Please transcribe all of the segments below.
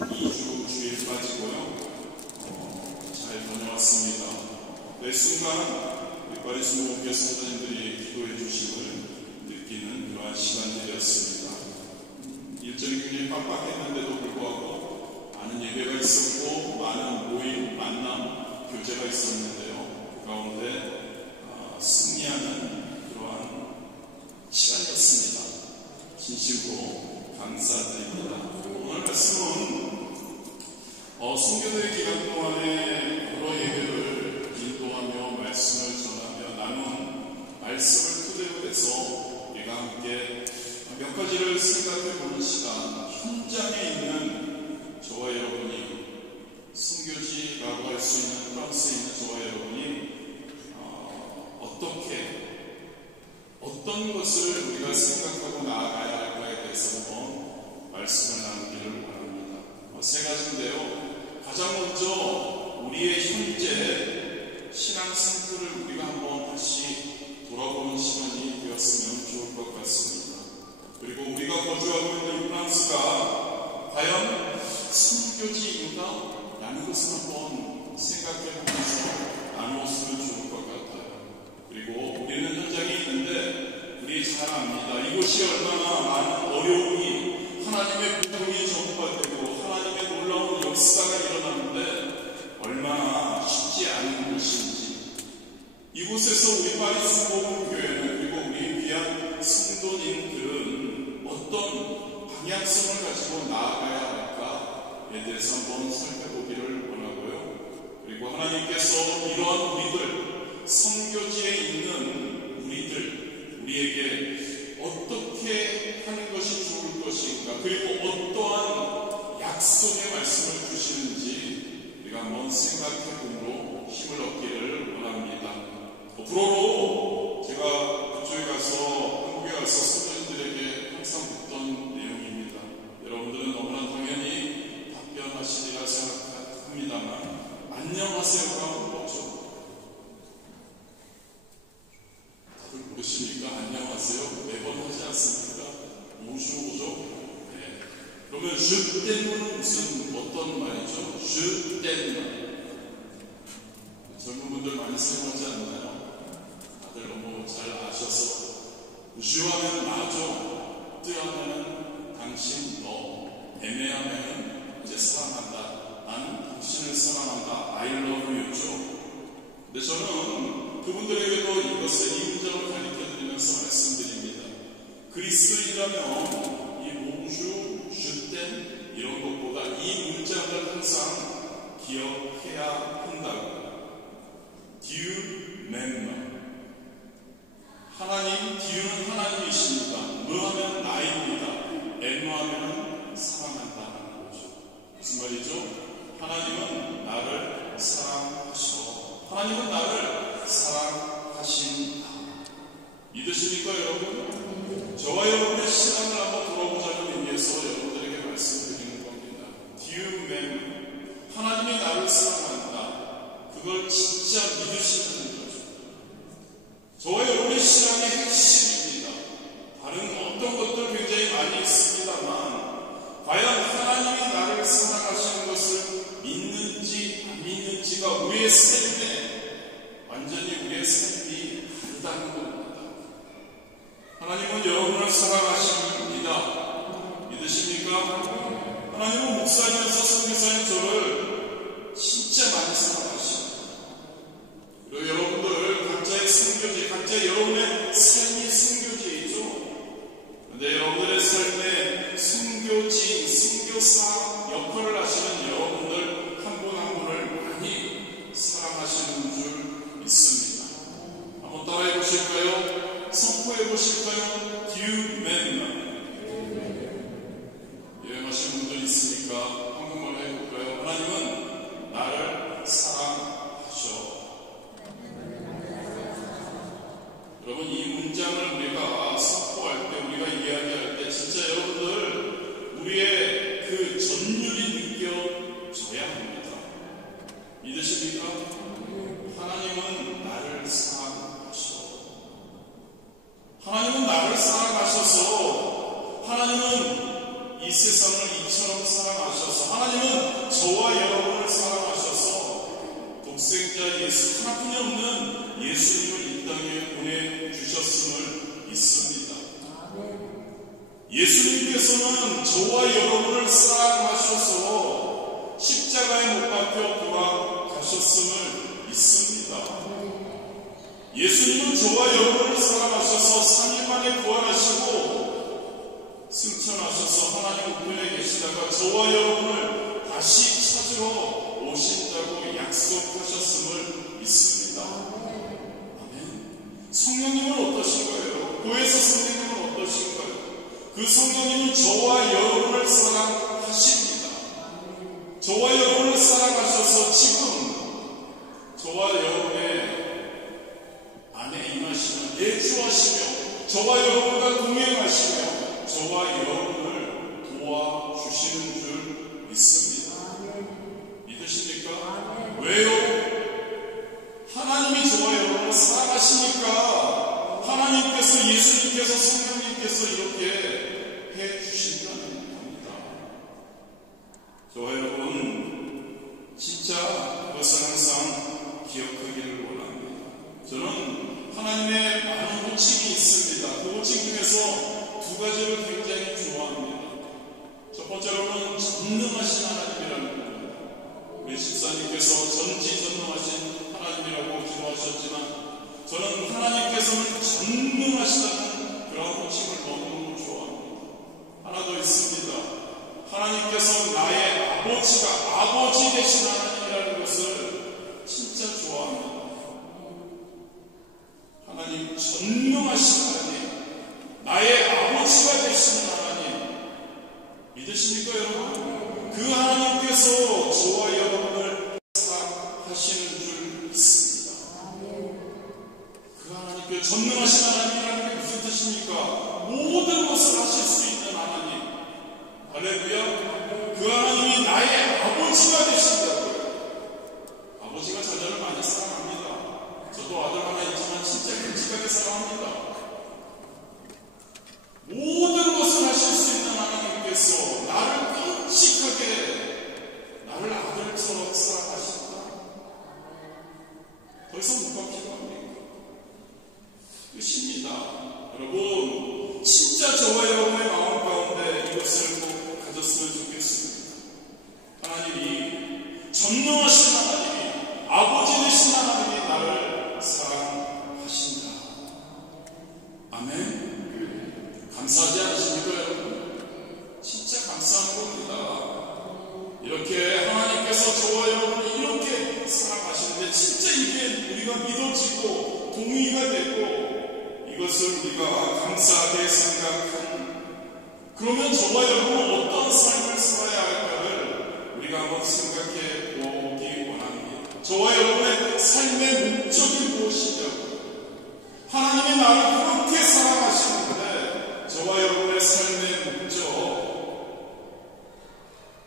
2주 주일 빠지고요. 잘 다녀왔습니다. 매 순간 파리스 목교 성도님들이 기도해 주심을 느끼는 그러한 시간들이었습니다. 일정이 굉장히 빡빡했는데도 불구하고 많은 예배가 있었고 많은 모임, 만남, 교제가 있었는데요. 그 가운데 승리하는 그러한 시간이었습니다. 진심으로 감사드립니다. 오늘 말씀은 선교회 기간 동안에 여러 예배를 인도하며 말씀을 전하며 나눈 말씀을 토대로 해서 우리가 함께 몇 가지를 생각해 보는 시간, 현장에 있는 저와 여러분이 선교지라고 할 수 있는 프랑스에 있는 저와 여러분이 어떤 것을 우리가 생각하고 나아가야 할까에 대해서 한번 말씀을 나누기를 바랍니다. 세 가지인데요. 가장 먼저 우리의 현재 신앙 상태를 우리가 한번 다시 돌아보는 시간이 되었으면 좋을 것 같습니다. 그리고 우리가 거주하고 있는 프랑스가 과연 선교지인가? 라는 것을 한번 생각해 보면서 나누었으면 좋을 것 같아요. 그리고 우리는 현장에 있는데 우리 잘 압니다. 이곳이 얼마나 많은 어려움이 하나님의 복음이 전파되고 하나님의 놀라운 역사가 일어나는데 얼마나 쉽지 않은 곳인지, 이곳에서 우리 파리스 복음교회는 그리고 우리 귀한 성도님들은 어떤 방향성을 가지고 나아가야 할까에 대해서 한번 살펴보기를 원하고요. 그리고 하나님께서 이러한 우리들, 선교지에 있는 우리에게 어떻게 하는 것이 좋을 것인가, 그리고 어떠한 약속의 말씀을 주시는지 우리가 한번 생각해보므로 힘을 얻기를 원합니다. 불어로 제가 그쪽에 가서, 한국에 가서 선교인들에게 항상 묻던 내용입니다. 여러분들은 너무나 당연히 답변하시리라 생각합니다만 안녕하세요가 뭐죠? 다들 모르시니까 안녕하세요 매번 하지 않습니까? 오죠? 네. 그러면 슈텐은 어떤 말이죠? 슈텐. 젊은 분들 많이 사용하지 않나요? 다들 너무 잘 아셔서. 슈하면 나죠. 뜨하면 당신, 너. 애매하면 이제 사랑한다. 나는 당신을 사랑한다. I love you죠. 근데 저는 그분들에게도 이것을 이 문장을 가르쳐드리면서 말씀드립니다. 그리스인이라면 이 몽주, 슈텐 이런 것보다 이 문장을 항상 기억해야 한다고. 디유 멤머. 하나님, 디유는 하나님이십니다. 무하면 나입니다. 엠무하면 사랑한다는 거죠. 무슨 말이죠? 하나님은 나를 사랑하시고 하나님은 나를 사랑하신다. 믿으십니까 여러분? 저와 여러분의 신앙을 한번 돌아보자는 의미에서 여러분들에게 말씀드리는 겁니다. 디유맨, 하나님이 나를 사랑한다. 그걸 진짜 믿으시는 거죠. 저와 여러분의 신앙의 핵심입니다. 다른 어떤 것들 굉장히 많이 있습니다만 과연 하나님이 나를 사랑하시는 것을 믿는지 안 믿는지가 우리의 삶에 완전히 우리의 삶이 다르다는 겁니다. 하나님은 여러분을 사랑하십니다. 믿으십니까? 하나님은 목사님에서 선교사님 저를 진짜 많이 사랑하십니다. 그리고 여러분들 각자의 선교지, 각자 여러분의 삶이 선교지이죠. 그런데 여러분들의 삶에 선교지, 선교사 역할을 하시는 여러분들 한 분 한 분을 많이 사랑하시는 줄 믿습니다. 한번 따라해 보실까요? 선포해 보실까요? 디유맨. 여행하신 분들 있으니까 한국말로 해볼까요? 하나님은 나를 사랑하셔. 여러분, 이 문장을 우리가 선포할 때, 우리가 이야기할 때 진짜 여러분들 우리의 그 전율이 느껴져야 합니다. 믿으십니까? 하나님은 나를 사랑하셔. 하나님은 나를 사랑하셔서 하나님은 이 세상을 이처럼 사랑하셔서, 하나님은 저와 여러분을 사랑하셔서 독생자 예수, 하나뿐이 없는 예수님을 이 땅에 보내주셨음을 믿습니다. 예수님께서는 저와 여러분을 사랑하셔서 십자가에 못 박혀 돌아가셨음을 믿습니다. 예수님은 저와 여러분을 사랑하셔서 3일 만에 부활하시고 승천하셔서 하나님 우편에 계시다가 저와 여러분을 다시 찾으러 오신다고 약속하셨음을 믿습니다. 아멘. 성령님은 어떠신가요? 교회에서 성령님은 어떠신가요? 그 성령님은 저와 여러분을 사랑하십니다. 저와 여러분을 사랑하셔서 지금 저와 여러분의 안에 임하시며 내주하시며 저와 여러분과 동행하시며 저와 여러분을 도와주시는 줄 믿습니다. 믿으십니까? 왜요? 하나님이 저와 여러분을 사랑하시니까 하나님께서, 예수님께서, 성령님께서 이렇게 해주신다는 겁니다. 저와 여러분 진짜 그것을 항상 기억하기를 원합니다. 저는 하나님의 많은 호칭이 있습니다. 그 호칭 중에서 두 가지를 굉장히 좋아합니다. 첫 번째로는 전능하신 하나님이라는 겁니다. 우리 집사님께서 전지전능하신 하나님이라고 기도하셨지만 저는 하나님께서는 전능하시다는 그런 호칭을 너무너무 좋아합니다. 하나 더 있습니다. 하나님께서 나의 아버지 되신 하나님이라는 것을 진짜 좋아합니다. 하나님, 전능하신 하나님, 나의 아버지가 되시는 하나님, 믿으십니까 여러분? 그 하나님께서 저와 여러분을 사랑하시는 줄 믿습니다. 그 하나님께 전능하신 하나님이라는 게 무슨 뜻입니까? 모든 것을 하실 수 있는 하나님. 할렐루야. 그 하나님이 나의 아버지가 되신다고요. 아버지가 자녀를 많이 사랑합니다. 저도 아들 하나 있지만 진짜 끔찍하게 사랑합니다. 모든 것을 하실 수 있는 하나님께서 나를 끔찍하게, 나를 아들처럼 사랑하신다. 더 이상 뭐가 필요합니까? 끝입니다. 여러분, 진짜 저와 여러분의 마음 가운데 이것을 꼭 가졌으면 좋겠습니다. 하나님이, 전능하신 하나님이, 아버지 되신 하나님이 나를 사랑하신다. 아멘. 감사하지 않으십니까 여러분? 진짜 감사한 겁니다. 이렇게 하나님께서 저와 여러분을 이렇게 사랑하시는데 진짜 이게 우리가 믿어지고 동의가 되고 이것을 우리가 감사하게 생각한, 그러면 저와 여러분은 어떤 삶을 살아야 할까를 우리가 한번 생각해 보기 원합니다. 저와 여러분의 삶의 목적이 무엇이냐고. 하나님이 나를 그렇게 사랑하시는데 저와 여러분의 삶의 목적,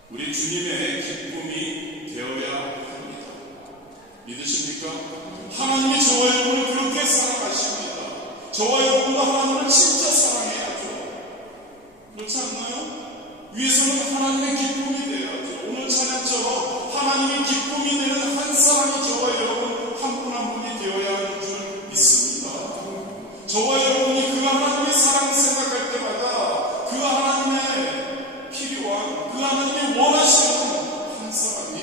우리 주님의 기쁨이 되어야 합니다. 믿으십니까? 하나님이 저와 여러분을 그렇게 사랑하십니다. 저와 여러분도 하나님을 진짜 사랑해야죠. 그렇지 않나요? 위에서는 하나님의 기쁨이 돼야죠. 오늘 찬양처럼 하나님의 기쁨이 되는 한 사람이 저와 여러분 한 분 한 분이 되어야 하는 줄 믿습니다. 저와 여러분이 그 하나님의 사랑을 생각할 때마다 그 하나님의 필요한, 그 하나님이 원하시는 한 사람이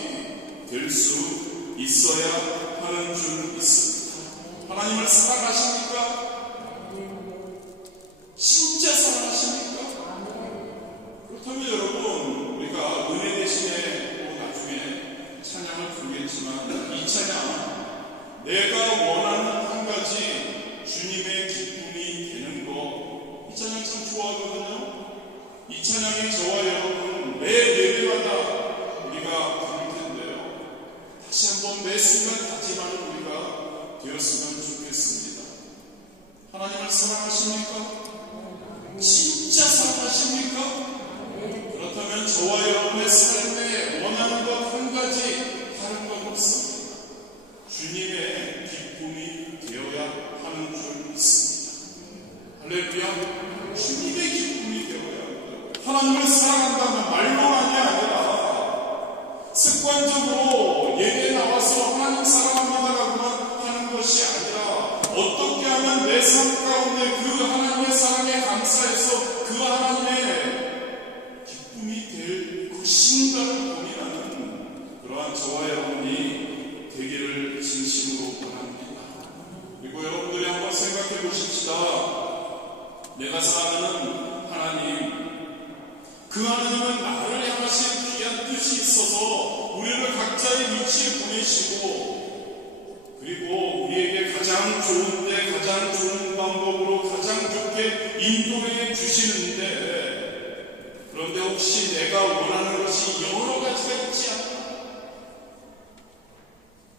될 수 있어야 하는 줄 믿습니다. 하나님을 사랑하십니까? 진짜 사랑하십니까? 그렇다면 여러분, 우리가 은혜 대신에 또 나중에 찬양을 부르겠지만 이 찬양, 내가 원하는 한 가지 주님의 기쁨이 되는 거, 이 찬양 참 좋아하거든요. 이 찬양이 저와 여러분 매 예배마다 우리가 부를 텐데요. 다시 한번 매 순간 다짐하는 우리가 되었으면 좋겠습니다. 하나님을 사랑하십니까? 진짜 사랑하십니까? 그렇다면 저와 여러분의 삶에 원하는 것 한 가지, 다른 것 없습니다. 주님의 기쁨이 되어야 하는 줄 믿습니다. 할렐루야. 주님의 기쁨이 되어야 합니다. 하나님을 사랑하는 그 하나님은 나를 향하신 귀한 뜻이 있어서 우리를 각자의 위치에 보내시고, 그리고 우리에게 가장 좋은 때 가장 좋은 방법으로 가장 좋게 인도해 주시는데, 그런데 혹시 내가 원하는 것이 여러 가지가 있지 않나?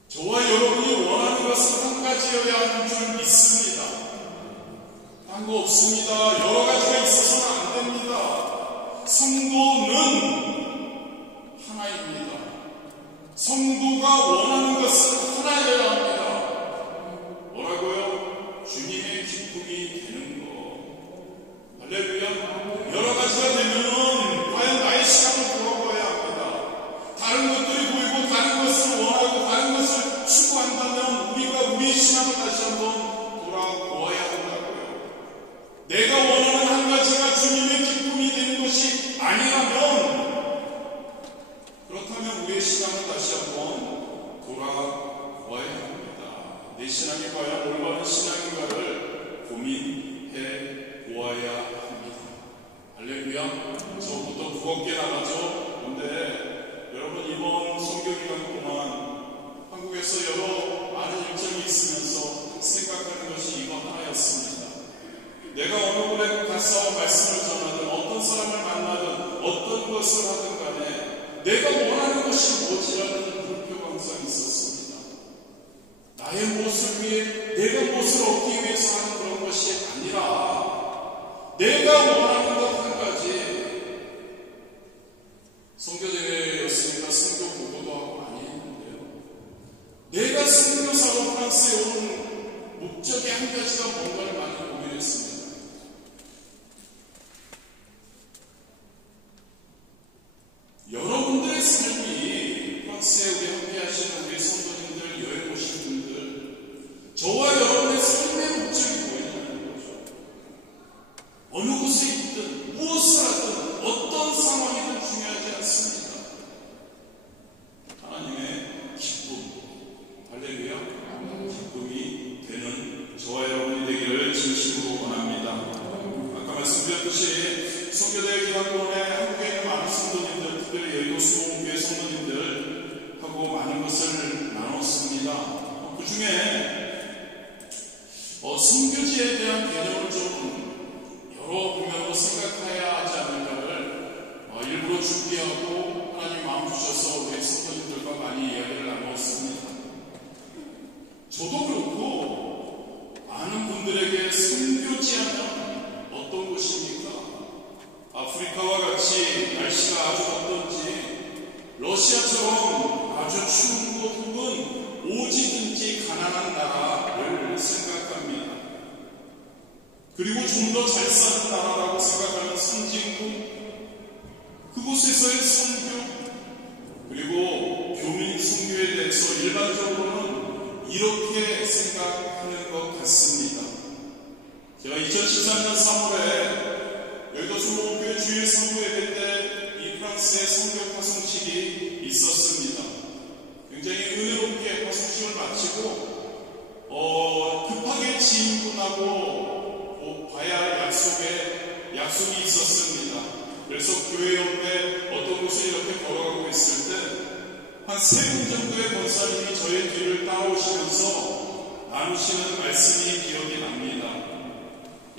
저와 여러분이 원하는 것은 한 가지여야 하는 줄 믿습니다. 딴 거 없습니다. 여러 가지가 있어서는 안 됩니다. 성도는 하나입니다. 성도가 원하는 것은 하나여야 합니다. 뭐라고요? 주님의 기쁨이 되는 거. 할렐루야. 여러 가지가 되면은 과연 나의 시간을 돌아봐야 합니다. 다른 것들이 보이고 다른 것을 원하고 다른 것을 추구한다면 우리가 우리의 신앙을 다시 한번 돌아보아야 한다고요. 내가 원하는 한 가지가 주님의 기쁨이 되는 것이 아니라면, 그렇다면 우리의 신앙을 다시 한번 돌아보아야 합니다. 내 신앙이 과연 올바른 신앙인가를 고민해 보아야 합니다. 할렐루야. 저부터 무겁게 나가죠. 그런데 여러분, 이번 선교기간 동안 한국에서 여러 많은 일정이 있으면서 생각하는 것이 이거 하나였습니다. 내가 어느 곳에 가서 말씀을 전하든 어떤 사람을 만나든 어떤 것을 하든 간에 내가 원하는 것이 무엇이라는 물표가 항상 있었습니다. 나의 무엇을 위해, 내가 무엇을 얻기 위해서 하는 그런 것이 아니라 내가 원하는 것 한 가지. 선교대회였으니까 선교 보고도 하고 많이 했는데요, 내가 선교사로 프랑스에 온 목적의 한 가지가 뭔가를 많이 고민했습니다. 여러분들의 삶이, 프랑스에 우리 함께 하시는 우리 성도님들, 여행 오신 분들, 저와 여러분의 삶의 목적이 뭐냐는 거죠. 어느 곳에 있든 무엇을 하든 어떤 상황이든 중요하지 않습니다. 하나님의 기쁨, 할렐루야, 기쁨이 되는 저와 여러분이 되기를 진심으로 원합니다. 아까 말씀드렸듯이 선교대회 기간 동안에 한국에 있는 많은 성도님들, 특별히 여의도 수목교회 성도님들하고 많은 것을 나눴습니다. 그 중에 선교지에 대한 개념을 좀 여러 분야로 생각해야 하지 않을까를 일부러 준비하고 하나님 마음 주셔서 우리 성도님들과 많이 이야기를 나누었습니다. 저도 그렇고 많은 분들에게 선교지하면 어떤 곳입니까? 아프리카와 같이 날씨가 아주 덥든지 러시아처럼 아주 추운 곳 혹은 오지든지 가난한 나라를 생각합니다. 그리고 좀 더 잘 사는 나라라고 생각하는 선진국, 그곳에서의 선교, 그리고 교민 선교에 대해서 일반적으로는 이렇게 생각하는 것 같습니다. 제가 2013년 3월에 여의도 수목교회 주일 선교예배 때 이 프랑스의 선교 파송식이 있었습니다. 굉장히 은혜롭게 파송식을 마치고 급하게 지인분하고 봐야 할 약속이 있었습니다. 그래서 교회 옆에 어떤 곳을 이렇게 걸어가고 있을 때 한 3분 정도의 권사님이 저의 뒤를 따라오시면서 나누시는 말씀이 기억이 납니다.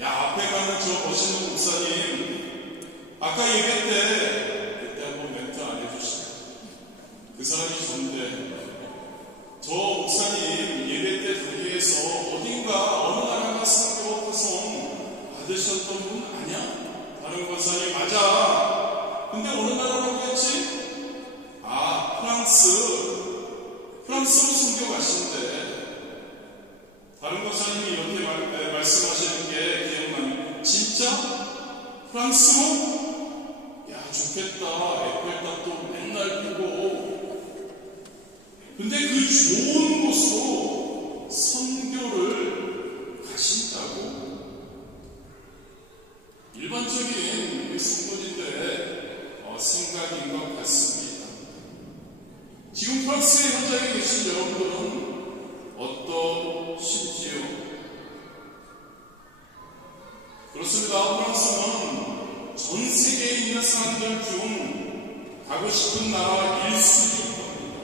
야, 앞에 가는 저 멋있는 목사님, 아까 예배 때 그때 한번 멘트 안 해주시네. 그 사람이 전데, 저 목사님 예배 때 다리에서 어딘가 어느 나라가 선교 파송 받으셨던 분 아니야? 다른 권사님 맞아. 근데 어느 나라라고 했지? 아, 프랑스로 선교 가신대. 다른 권사님이 이렇게 말씀하시는 게 기억나요. 진짜? 프랑스로? 야, 좋겠다. 에펠탑도 맨날 보고. 근데 그 좋은 곳으로 선교를 가신다고? 일반적인 우리 성도님들의 생각인 것 같습니다. 지금 프랑스의 현장에 계신 여러분들은 어떠신지요? 그렇습니다. 프랑스는 전 전 세계에 있는 사람들 중 가고 싶은 나라 1순위일 겁니다.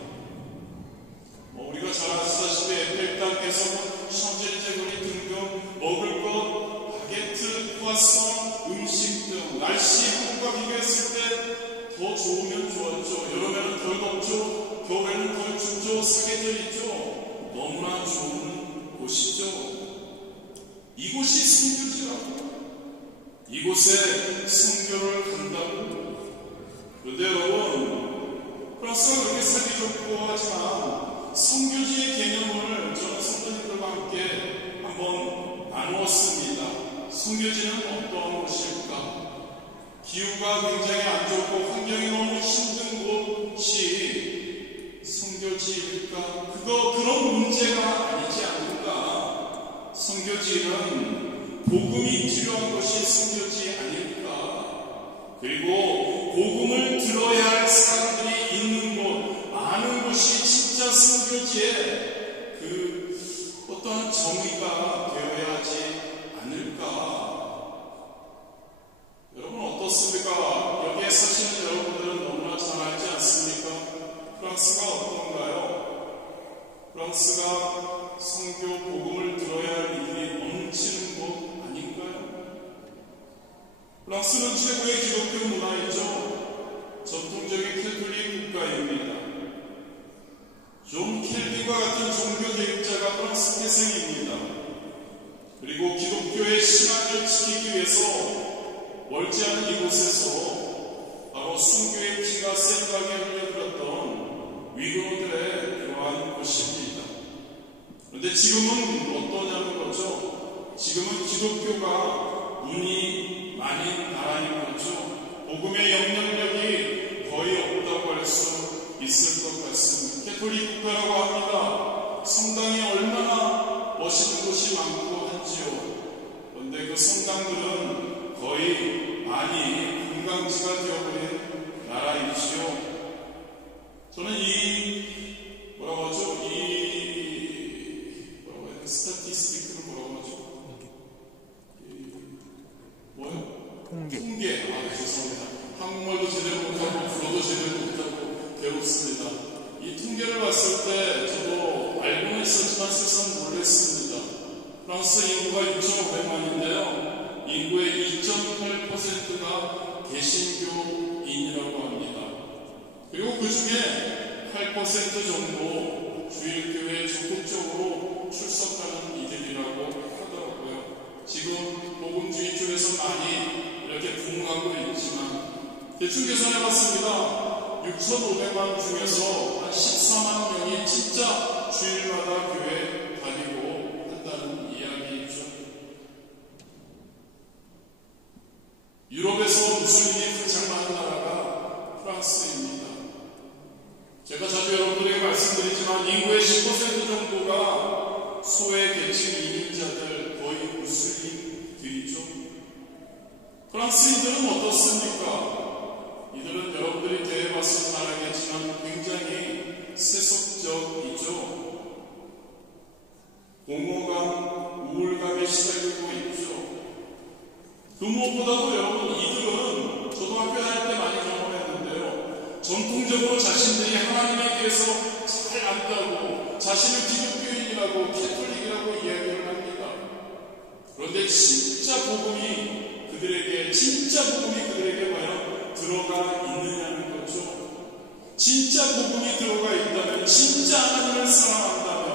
우리가 잘 아시다시피 에펠탑에서 샹젤리제 거리 등등 먹을 것, 바게트, 크루아상, 음식 등 날씨 한국과 비교했을 때 더 좋으면 좋았죠. 여름에는 덜 덥죠. 겨울에는 덜 춥죠. 사계절 있죠. 너무나 좋은 곳이죠. 이곳이 선교지라고. 이곳에 선교를 간다고. 그런데 여러분, 프랑스가 그렇게 살기 좋고 하지만 선교지의 개념을 저는 성도님들과 함께 한번 나누었습니다. 선교지는 어떠한 곳일까? 기후가 굉장히 안 좋고 환경이 너무 힘든 곳이 선교지일까? 그런 문제가 아니지 않을까? 선교지는 복음이 필요한 것이 선교지 아닐까? 그리고 복음을 들어야 할 사람들이 있는 곳, 아는 곳이 진짜 선교지의 어떠한 정의가 되어야 하지 않을까? 여러분 어떻습니까? 여기에 사시는 여러분들은 너무나 잘 알지 않습니까? 프랑스가 어떤가요? 프랑스가 선교 복음을 들어야 할 일이 넘치는 곳 아닌가요? 프랑스는 최고의 기독교 문화이죠. 전통적인 캐톨릭 국가입니다. 존 켈빈과 같은 종교 개혁자가 프랑스 태생입니다. 그리고 기독교의 신앙을 지키기 위해서 멀지 않은 이곳에서 바로 순교의 피가 샘나게 흘려들었던 위그노들의 그러한 곳입니다. 그런데 지금은 어떠냐는 거죠? 지금은 기독교가 눈이 많은 나라인 거죠. 복음의 영향력이 거의 없다고 할 수 있을 것 같습니다. 캐톨릭 국가라고 합니다. 성당이 얼마나 멋있는 곳이 많고 한지요. 그런데 그 성당들은 거의 많이 관광지가 되어버린 나라이지요. 저는 스타티스틱을 뭐라고 하죠? 통계. 죄송합니다. 한국말도 제대로 못하고 불어도 제대로 못하고 배웠습니다. 이 통계를 봤을 때 저도 알고는 있었지만 세상 놀랐습니다. 프랑스 인구가 6,500만인데요. 인구의 2.8%가 개신교인이라고 합니다. 그리고 그 중에 8% 정도 주일교회에 적극적으로 출석하는 이들이라고 하더라고요. 지금 복음주의 쪽에서 많이 이렇게 부흥하고 있지만 대충 계산해봤습니다. 6,500만 중에서 한 14만 명이 진짜 주일마다 교회 다니고 한다는 이야기죠. 유럽에서 무슬림이 가장 많은 나라가 프랑스입니다. 제가 자주 여러분들에게 말씀드리지만 인구의 10% 정도가 소외 계층 이민자들, 거의 무슬림들이죠. 프랑스인들은 어떻습니까? 이들은 여러분들이 대해봐서 잘 알겠지만 굉장히 세속적이죠. 공허감, 우울감에 시달리고 있죠. 그 무엇보다도 여러분, 이들은 초등학교 다닐 때 많이 경험했는데요. 전통적으로 자신들이 하나님에 대해서 잘 안다고 자신을 기독교인이라고 캐톨릭이라고 이야기를 합니다. 그런데 진짜 복음이 그들에게 과연 들어가 있느냐는 거죠. 진짜 복음이 들어가 있다면, 진짜 하나님을 사랑한다면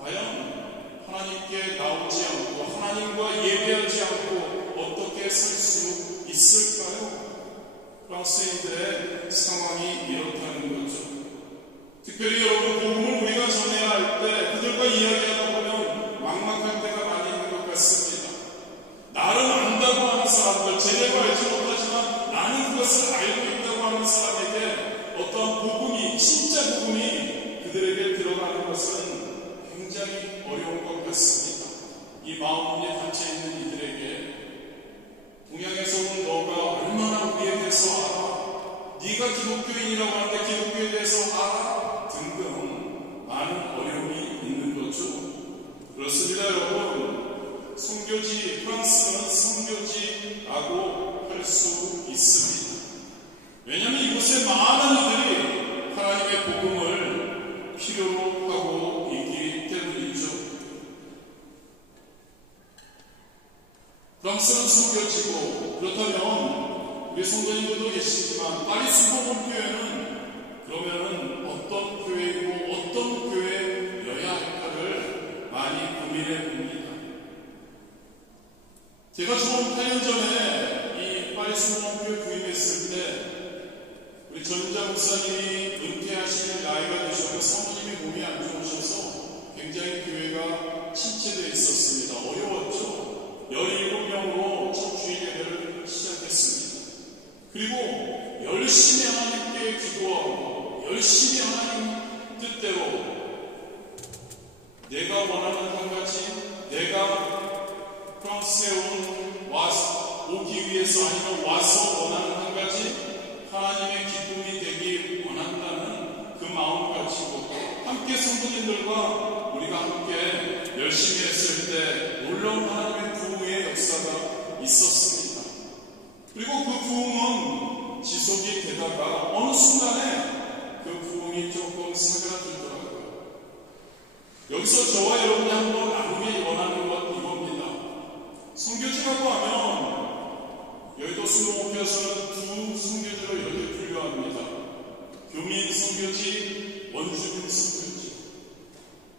과연 하나님께 나오지 않고 하나님과 예배하지 않고 어떻게 살 수 있을까요? 프랑스인들의 상황이 이렇다는 거죠. 특별히 여러분, 복음을 우리가 전해야 할 때 그들과 이야기하다 보면 막막할 때가 많이 있는 것 같습니다. 나를 안다고 하는 사람들, 제대로 알지 못하지만 나는 그것을 알고 있다고 하는 사람에게 어떠한 복음이, 진짜 복음이 그들에게 들어가는 것은 굉장히 어려운 것 같습니다. 이 마음문에 닫혀있는 이들에게 동양에서 온 너가 얼마나 우리에 대해서 알아? 네가 기독교인이라고 하는데 기독교에 대해서 알아? 등등 많은 어려움이 있는 거죠. 그렇습니다, 여러분. 선교지, 프랑스는 선교지라고 할 수 있습니다. 왜냐하면 이곳에 많은 이들이 하나님의 복음을 필요로 하고 있기 때문이죠. 프랑스는 숨겨지고, 그렇다면 우리 성도님들도 계시지만 파리스 복음교회는 그러면은 어떤 교회이고 어떤 교회여야 할까를 많이 고민해 봅니다. 제가 처음 8년 전에 이 파리스 복음교회 부임했을 때 우리 전자 목사님이 은퇴하시는 나이가 되셨고 사모님이 몸이 안 좋으셔서 굉장히 교회가 침체되어 있었습니다. 어려웠죠. 17명으로 첫 주일 예배를 시작했습니다. 그리고 열심히 하나님께 기도하고 열심히 하나님 뜻대로 내가 원하는 한 가지, 내가 프랑스에 오기 위해서 아니면 와서 원하는 한 가지, 하나님의 기쁨이 되기 원한다는 그 마음 가지고 함께 성도님들과 우리가 함께 열심히 했을 때 놀라운 하나님의 부흥의 역사가 있었습니다. 그리고 그 부흥은 지속이 되다가 어느 순간에 그 부흥이 조금 사그라들더라고요. 여기서 저와 여러분이 한번 나누기 원하는 것 이겁니다. 선교지라고 하면 여의도 순복음교회에서는 두 선교지로 이렇게 분류합니다. 교민 선교지, 원주민 선교지.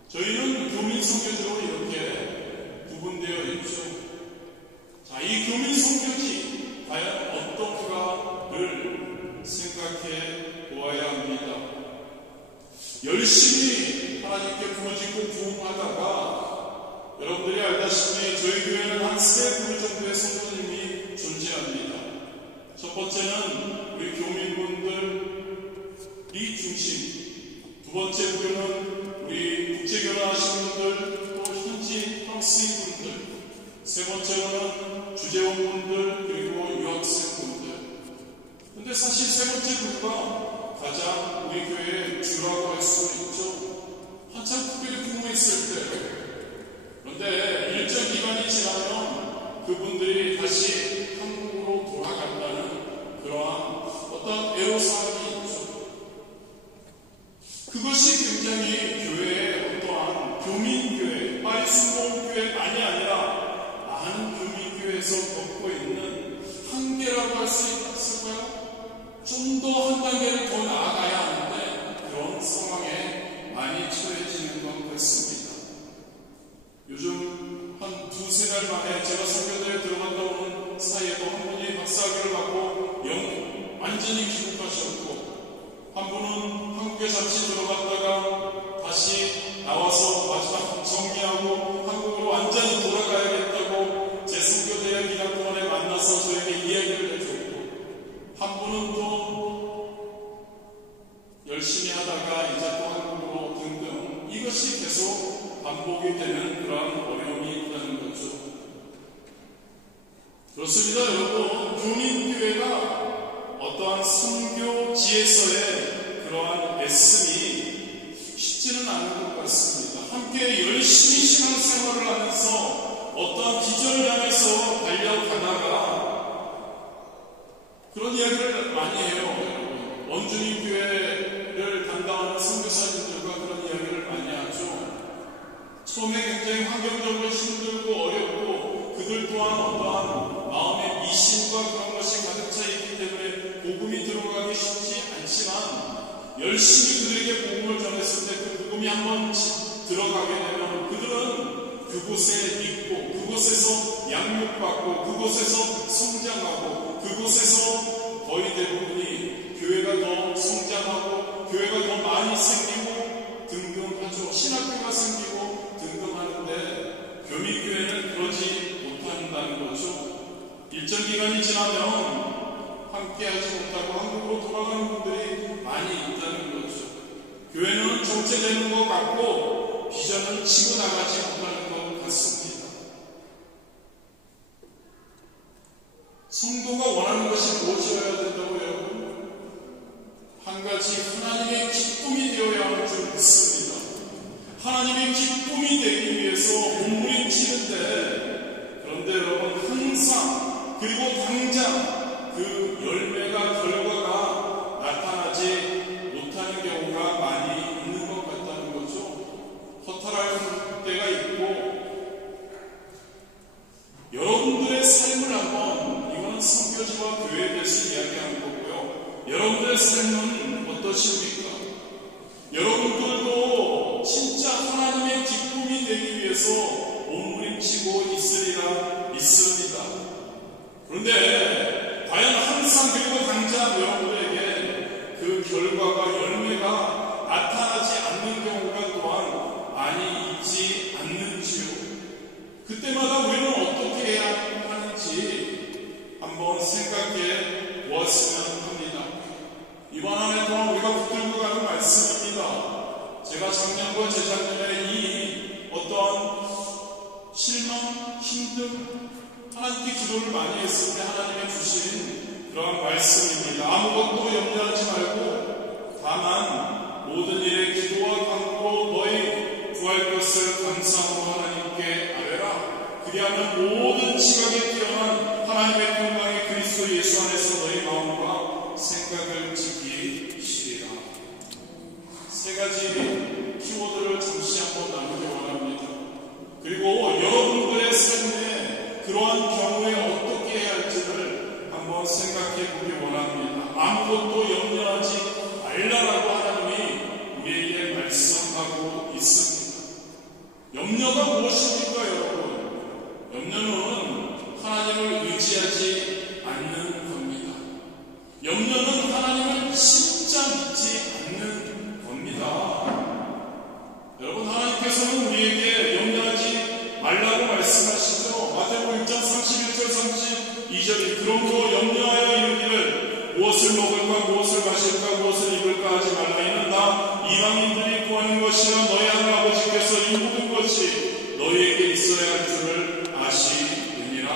저희는 교민 선교지로 이렇게 구분되어 있죠. 자, 이 교민 선교지 과연 어떤가를 생각해 보아야 합니다. 열심히 하나님께 부르짖고 부흥하다가 여러분들이 알다시피 저희 교회는 한 세 부류 정도의 성도님이 존재합니다. 첫 번째는 우리 교민분들이 중심, 두 번째 부류는 우리 국제결혼하신 분들, 또 현지 프랑스인분들, 세 번째로는 주재원분들, 그리고 유학생분들. 근데 사실 세 번째 부류가 가장 우리 교회의 주라고 할 수 있죠. 한참 특별히 부흥했을 때. 그런데 일정 기간이 지나면 그분들이 다시 한국으로 돌아간다는 그러한 어떤 애로사항이 있죠. 그것이 굉장히 교회의 어떠한 교민교회, 파리순복음교회만이 아니라 많은 교민교회에서 겪고 있는 한계라고 할 수 있을까요? 좀 더 한 단계를 더 나아가야 하는데 그런 상황에 많이 처해지는 것 같습니다. 요즘 한 두세 달 만에 제가 선교대에 들어갔다 오는 사이에도 한 분이 박사학위를 받고 완전히 귀국하셨고, 한 분은 한국에 잠시 들어갔다가 다시 나와서 마지막 정리하고 한국으로 완전히 돌아가야겠다고 제 선교대에 기간 동안에 만나서 저에게 이야기를 해줬고, 한 분은 또 열심히 하다가 이제 또 한국으로 등등, 이것이 계속 반복이 되는 그러한 어려움이 있다는 거죠. 그렇습니다, 여러분. 교민교회가 어떠한 선교지에서의 그러한 애씀이 쉽지는 않은 것 같습니다. 함께 열심히 신앙생활을 하면서 어떠한 비전을 향해서 달려가다가 그런 이야기를 많이 해요, 여러분. 원주민 교회를 담당하는 선교사님들과 그런 이야기를 많이 하죠. 처음에 굉장히 환경적으로 힘들고 어렵고 그들 또한 어떠한 마음의 미신과 그런 것이 가득 차 있기 때문에 복음이 들어가기 쉽지 않지만 열심히 그들에게 복음을 전했을 때 그 복음이 한번 들어가게 되면 그들은 그곳에 있고 그곳에서 양육받고 그곳에서 성장하고 그곳에서 거의 대부분이 교회가 더 성장하고 교회가 더 많이 생기고 등등 하죠. 신학교가 생기고 등등 하는데 교민교회는 그러지 못한다는 거죠. 일정 기간이 지나면 함께하지 못하고 한국으로 돌아가는 분들이 많이 있다는 거죠. 교회는 정체되는 것 같고 비전을 치고 나가지 못하는 것 같습니다. 성도가 원하는 것이 무엇이어야 된다고 여러분? 한 가지 하나님의 기쁨이 되어야 할 줄 믿습니다. 하나님의 기쁨이 되기 위해서 몸부림치는데, 그런데 여러분 항상 그리고 당장 여러분들의 삶은 어떠십니까? 여러분들도 진짜 하나님의 기쁨이 되기 위해서 몸부림치고 있으리라 믿습니다. 그런데 과연 항상 그리고 당장 여러분들에게 그 결과가 열매가 나타나지 않는 경우가 또한 많이 있지 않는지요? 그때마다 우리는 어떻게 해야 하는지 한번 생각해 보았으면 합니다. 이번 한 해 동안 우리가 붙들고 가는 말씀입니다. 제가 작년과 재작년에 이 어떠한 실망, 힘듦, 하나님께 기도를 많이 했을 때 하나님이 주신 그러한 말씀입니다. 아무것도 염려하지 말고 다만 모든 일에 기도와 간구로 너희 구할 것을 감사함으로 하나님께 아뢰라. 그리하면 모든 지각에 뛰어난 하나님의 평강의 그리스도 예수 안에서 너희 마음과 생각을 지키시리라. 세 가지 키워드를 잠시 한번 나누기 원합니다. 그리고 여러분들의 삶에 그러한 경우에 어떻게 해야 할지를 한번 생각해 보기 원합니다. 아무것도 염려하지 말라라고 하나님이 우리에게 말씀하고 있습니다. 염려가 무엇입니까, 여러분? 염려는 하나님을 의지하지 않는 겁니다. 염려는 하나님을 진짜 믿지 않는 겁니다. 여러분, 하나님께서는 우리에게 염려하지 말라고 말씀하시죠. 마태복음 1장 31절 32절이 그러므로 염려하여 이르기를 무엇을 먹을까 무엇을 마실까 무엇을 입을까 하지 말라. 이는 다 이방인들이 구하는 것이라 너희 하늘 아버지께서 이 모든 것이 너희에게 있어야 할 줄을 아시느니라.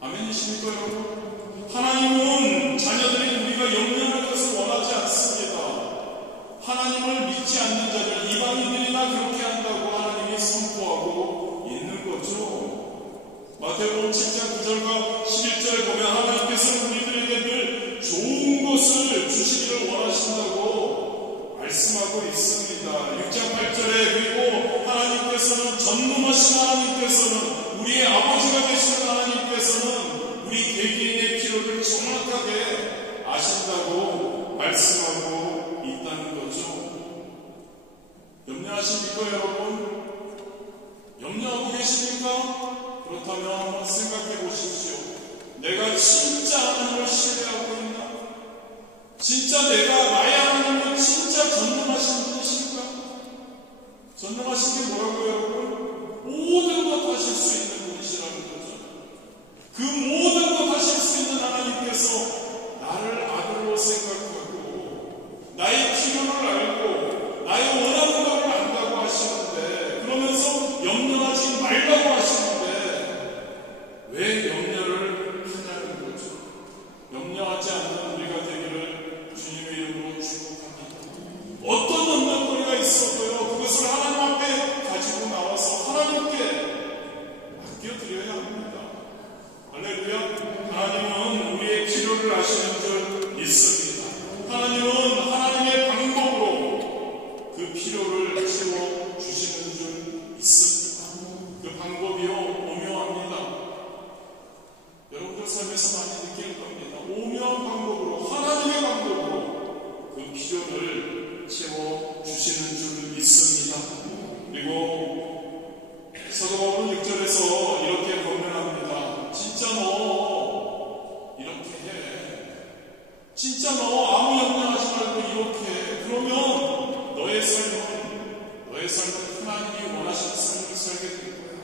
아멘이십니까, 여러분? 하나님은 자녀들인 우리가 염려하는 것을 원하지 않습니다. 하나님을 믿지 않는 자들, 이방인들이나 그렇게 한다고 하나님이 선포하고 있는 거죠. 마태복음 7장 9절과 11절에 보면 하나님께서는 우리들에게 늘 좋은 것을 주시기를 원하신다고 말씀하고 있습니다. 6장 8절에 그리고 하나님께서는 전능하신 하나님께서는 우리의 아버지가 되시는 하나님께서는 우리 개개인의 필요를 정확하게 아신다고 말씀하고 있다는 거죠. 염려하십니까, 여러분? 염려하고 계십니까? 그렇다면 한번 생각해 보십시오. 내가 진짜 하나님을 신뢰하고 있나? 진짜 내가 나의 하나님은 진짜 전능하신 분이신가? 전능하신 게 뭐라고요, 여러분? 모든 것 하실 수 있는 분이시라는 거죠. 그 모든 것 하실 수 있는 하나님께서 나를 아들로 생각하고 나의 필요를 알고 나의 원하는 것을 안다고 하시는데, 그러면서 염려하지 말라고 하시는데 왜 염려를 하냐는 거죠. 염려하지 않는 우리가 되기를 주님의 이름으로 축복합니다. 어떤 염려거리가 있어도요, 그것을 하나님 앞에 가지고 나와서 하나님께 맡겨드려야 합니다. 할렐루야. 하나님은 우리의 필요를 아시는 줄 믿습니다. 하나님은 하나님의 방법으로 그 필요를 채워주시는 줄 믿습니다. 그 방법이요, 오묘합니다. 여러분들 삶에서 많이 느낄 겁니다. 오묘한 방법으로, 하나님의 방법으로 그 필요를 채워주시는 줄 믿습니다. 그리고 사도 바울은 6절에서 이렇게 권면합니다. 진짜 너 이렇게 해. 진짜 너 아무 염려하지 말고 이렇게 해. 그러면 너의 삶은 하나님이 원하시는 삶을 살게 될 거야.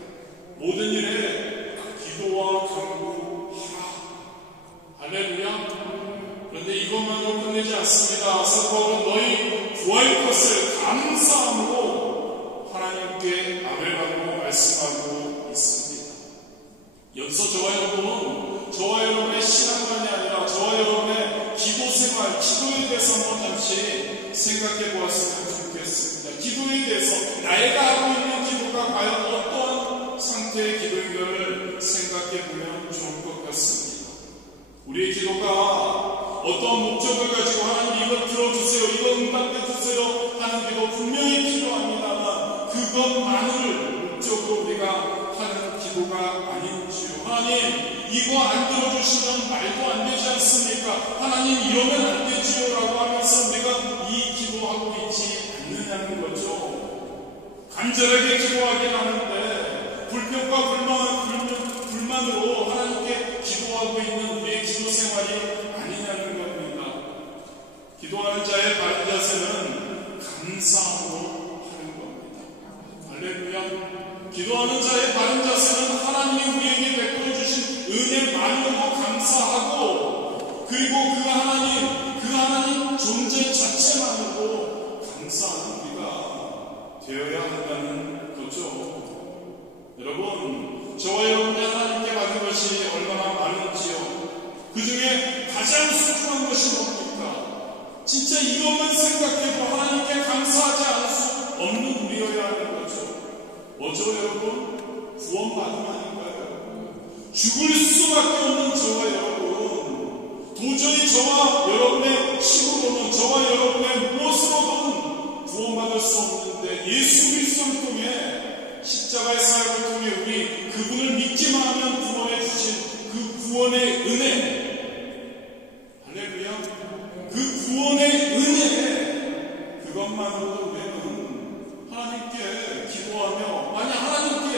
모든 일에 기도와 간구하라. 할렐루야. 그런데 이것만으로 끝내지 않습니다. 사도 바울은 너희 구할 것을 감사함으로 하나님께 아뢰라고 말씀하고 있습니다. 여기서 저와 여러분의 신앙만이 아니라 저와 여러분의 기도생활, 기도에 대해서 한번 잠시 생각해 보았으면 좋겠습니다. 기도에 대해서 내가 하고 있는 기도가 과연 어떠한 상태의 기도인가를 생각해 보면 좋을 것 같습니다. 우리의 기도가 어떤 목적을 가지고 하나님 이것 들어주세요, 이것 응답해 주세요 하는 기도 분명히 필요합니다만 그것만을 목적으로 우리가 하는 기도가 아닌지요. 하나님 이거 안 들어주시면 말도 안 되지 않습니까? 하나님 이러면 안 되지요 라고 하면서 우리가 이 기도하고 있지 않느냐는 거죠. 간절하게 기도하긴 하는데 불평과 불만으로 하나님께 기도하고 있는 우리의 기도 생활이 아니냐는 겁니다. 기도하는 자의 바른 자세는 감사함으로 하는 겁니다. 할렐루야. 기도하는 자의 바른 자세는 하나님이 우리에게 베풀어 주신 은혜만으로 감사하고, 그리고 그 하나님 존재 자체만으로 감사하는 우리가 되어야 한다는 거죠. 여러분, 저와 여러분이 하나님께 받은 것이 얼마나 많은지요. 그 중에 가장 소중한 것이 뭡니까? 진짜 이것만 생각해도 하나님께 감사하지 않을 수 없는 우리여야 하는 거죠. 어쩌 여러분? 구원받음 아닌가요? 죽을 수밖에 없는 저와 여러분, 도저히 저와 여러분의 힘으로는, 저와 여러분의 무엇으로든 구원받을 수 없는데 예수 그리스도를 통해, 십자가의 사역을 통해 우리 그분을 믿기만 하면 구원해 주신 그 구원의 은혜, 할렐루야. 그 구원의 은혜, 그것만으로도 우리는 하나님께 기도하며, 만약 하나님께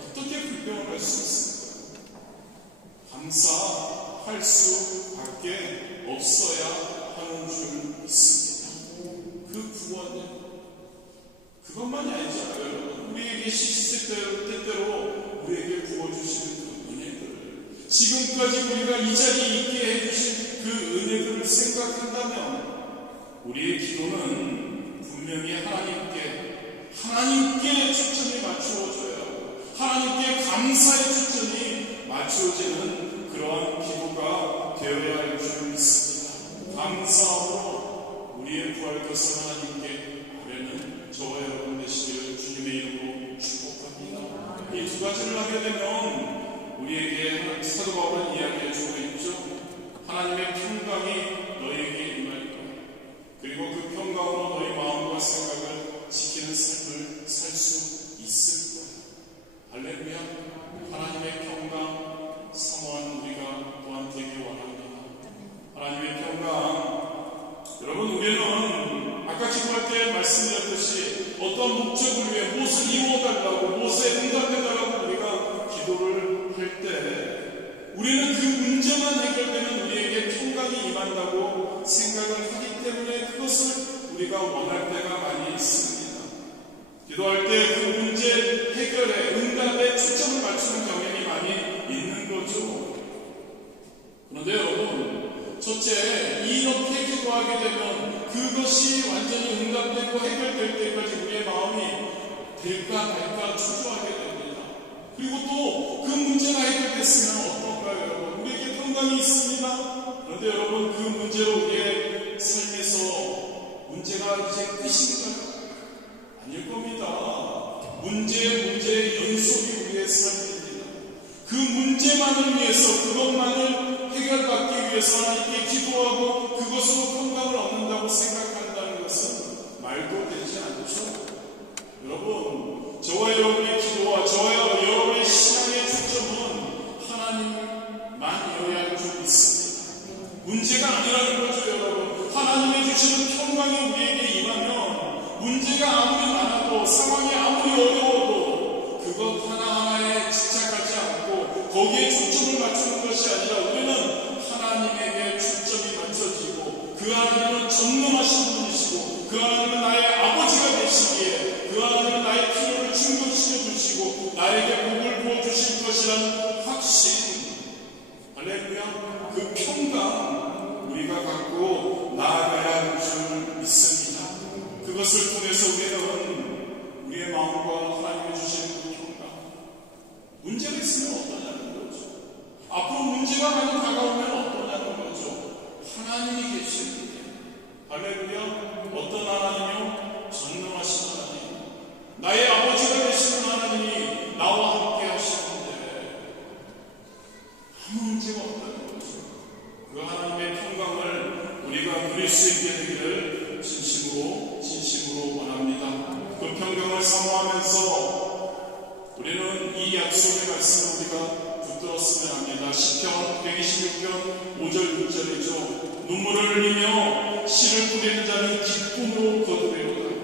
어떻게 불평을 할 수 있습니까? 감사할 수밖에 없어야 하는 줄 믿습니다. 그 구원은 그것만이 아니잖아요, 여러분. 우리에게 시시때때로 우리에게 부어주시는 그 은혜들, 지금까지 우리가 이 자리에 있게 해주신 그 은혜들을 생각한다면 우리의 기도는 분명히 하나님께 초점이 맞추어져야 하고, 하나님께 감사의 초점이 맞추어지는 그러한 기도가 되어야 할 줄 믿습니다. 감사함으로 우리의 구할 것을 하나님께 아뢰는 저와 여러분 되시기를 주님의 이름으로 축복합니다. 이 두 가지를 하게 되면 우리에게 사도 바울은 이야기해 주고 있죠. 하나님의 평강이 너희에게 임할 거야. 그리고 그 평강으로 너희 마음과 생각을 지키는 삶을 살 수 있을 거야. 할렐루야. 하나님의 평강 사모하는 우리가 또한 되길 원합니다. 하나님의 평강, 여러분, 우리는 아까 기도할 때 말씀드렸듯이 어떤 목적을 위해 무엇을 이루어달라고, 무엇에 응답해달라고 우리가 기도를 할 때 우리는 그 문제만 해결되면 우리에게 평강이 임한다고 생각을 하기 때문에 그것을 우리가 원할 때가 많이 있습니다. 기도할 때 그 문제 해결에, 응답에 초점을 맞추는 경향이 많이 있는 거죠. 그런데 여러분, 첫째, 이렇게 기도하게 되면 그것이 완전히 응답되고 해결될 때까지 우리의 마음이 될까 말까 초조하게 됩니다. 그리고 또 그 문제가 해결됐으면 어떨까요, 여러분? 우리에게 평강이 있습니다. 그런데 여러분, 그 문제로 우리의 삶에서 문제가 이제 끝인가요? 아닐 겁니다. 문제의 연속이 우리의 삶입니다. 그 문제만을 위해서, 그것만을 해결받기 위해서 하나님께 기도하고 그것으로 평강을 얻는다고 생각한다는 것은 말도 되지 않죠. 여러분, 저와 여러분의 기도와 저와 여러분의 신앙의 초점은 하나님만이어야 할 줄 믿습니다. 문제가 아니라는 거죠, 여러분. 하나님의 주시는 평강이 우리에게 임하면 문제가 아무리 많아도, 상황이 아무리 어려워도 그것 하나하나에 집착하지 않고 거기에 초점을 맞추는 것이 아니라 우리는 하나님에게 초점이 맞춰지고, 그 하나님은 전능하신 분이시고, 그 하나님은 나의 아버지가 되시기에 그 하나님은 나의 필요를 충족시켜 주시고 나에게 복을 부어주실 것이라는 확신, 할렐루야, 그 평강 우리가 갖고 나아가야 할 줄 믿습니다. 그것을 통해서 우리는 우리의 마음과 하나님이 주시는 그 평강, 문제가 있으면 어떠냐는 거죠. 앞으로 문제가 많이 다가오면 어떠냐는 거죠. 하나님이 계시는데, 할렐루야, 어떤 하나님이요? 전능하신 하나님, 나의 아버지가 되시는 하나님이 나와 함께 하시는데 아무 문제가 없다는 거죠. 그 하나님의 평강을 우리가 누릴 수 있게 되기를 진심으로 원합니다. 그 평강을 사모하면서 우리는 이 약속의 말씀을 우리가 붙들어 들었으면 합니다. 시편 126편 5절 6절이죠. 눈물을 흘리며 씨를 뿌리는 자는 기쁨으로 거두리로다.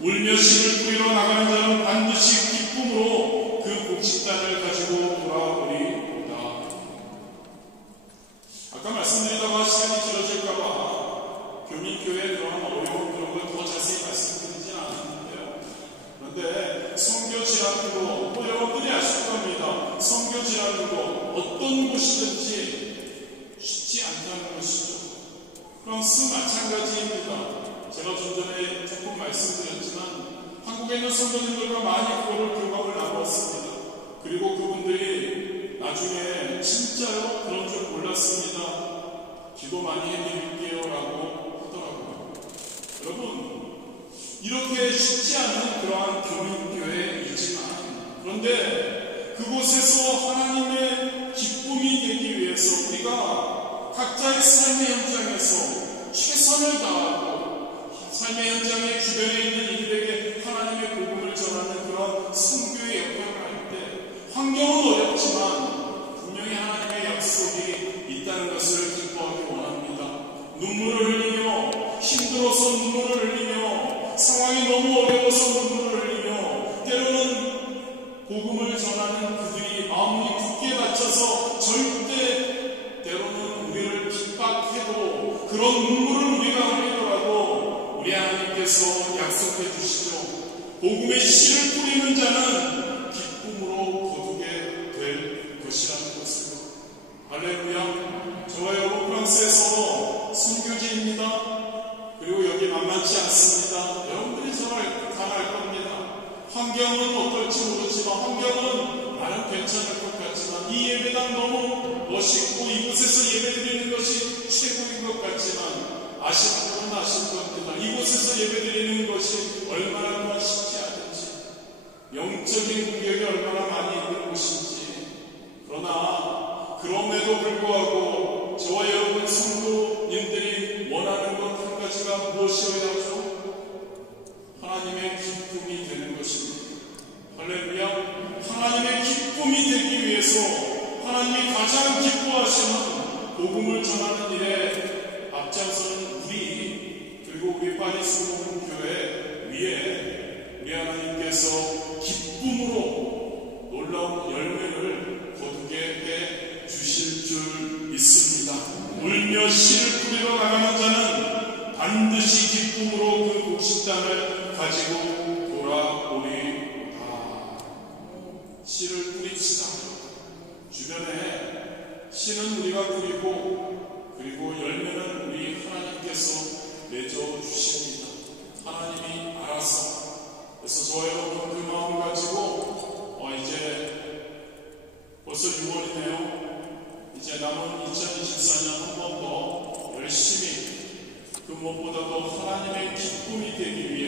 울며 씨를 뿌리러 나가는 자는 반드시 기쁨으로 그 곡식단을 가지고 돌아오리로다. 아까 말씀드리다가 시간이 길어질까봐 교민교회에 들어간 어려운 그런 걸 더 자세히 말씀드리진 않았는데요. 그런데 선교지라는 곳, 여러분들이 아실 겁니다. 선교지라는 곳, 어떤 곳이든지 쉽지 않다는 것이죠. 프랑스 마찬가지입니다. 제가 좀 전에 조금 말씀드렸지만 한국에 있는 성도님들과 많이 그거를 교감을 나누었습니다. 그리고 그분들이 나중에 진짜로 그런 줄 몰랐습니다. 기도 많이 해드릴게요 라고 하더라고요. 여러분, 이렇게 쉽지 않은 그러한 교민교회이지만, 그런데 그곳에서 하나님의 기쁨이 되기 위해서 우리가 각자의 삶의 현장에서 최선을 다하고 삶의 현장의 주변에 있는 이들에게 하나님의 복음을 전하는 그런 선교의 역할을 할 때 환경은 어렵지만 분명히 하나님의 약속이 있다는 것을 기뻐하기 원합니다. 눈물을 흘리며, 힘들어서 눈물을 흘리며, 상황이 너무 어려워서 눈물을 흘리며, 때로는 복음을 전하는 그들이 마음이 굳게 닫혀서 절대 때로는 우리를 핍박해도 그런 눈물을 우리가 흘리더라도 우리 하나님께서 약속해 주시죠. 복음의 씨를 뿌리는 자는 기쁨으로 거두게 될 것이라는 것을. 할렐루야. 저와 여러분 프랑스에서 선교지입니다. 그리고 여기 만만치 않습니다. 여러분들이 잘 알 겁니다. 환경은 어떨지 모르지만, 환경은 나름 괜찮을 것 같지만, 이 예배당 너무 멋있고 이곳에서 예배드리는 것이 최고인 것 같지만, 아실 분은 아실 겁니다. 이곳에서 예배드리는 것이 얼마나 더 쉽지 않은지, 영적인 공격이 얼마나 많이 있는 곳인지. 그러나 그럼에도 불구하고 저와 여러분 성도님들이 원하는 것 한 가지가 무엇이어야 하죠? 하나님의 기쁨이 되는 것입니다. 할렐루야. 하나님의 기쁨이 되기 위해서 하나님이 가장 기뻐하시는 복음을 전하는 일에 앞장서는 우리, 그리고 우리 파리스 복음교회 위에 우리 하나님께서 기쁨으로 놀라운 열매를 거두게 해 주실 줄 믿습니다. 울며 씨를 뿌리러 나가는 자는 반드시 기쁨으로 그 곡식단을 가지고 돌아오리로다. 씨를 뿌립시다. 주변에 씨는 우리가 뿌리고, 그리고 열매는 우리 하나님께서 맺어 주십니다. 하나님이 알아서. 그래서 저와 여러분 그 마음 가지고 이제 벌써 6월이네요. 이제 남은 2024년 한 번 더 열심히, 그 무엇보다도 하나님의 기쁨이 되기 위해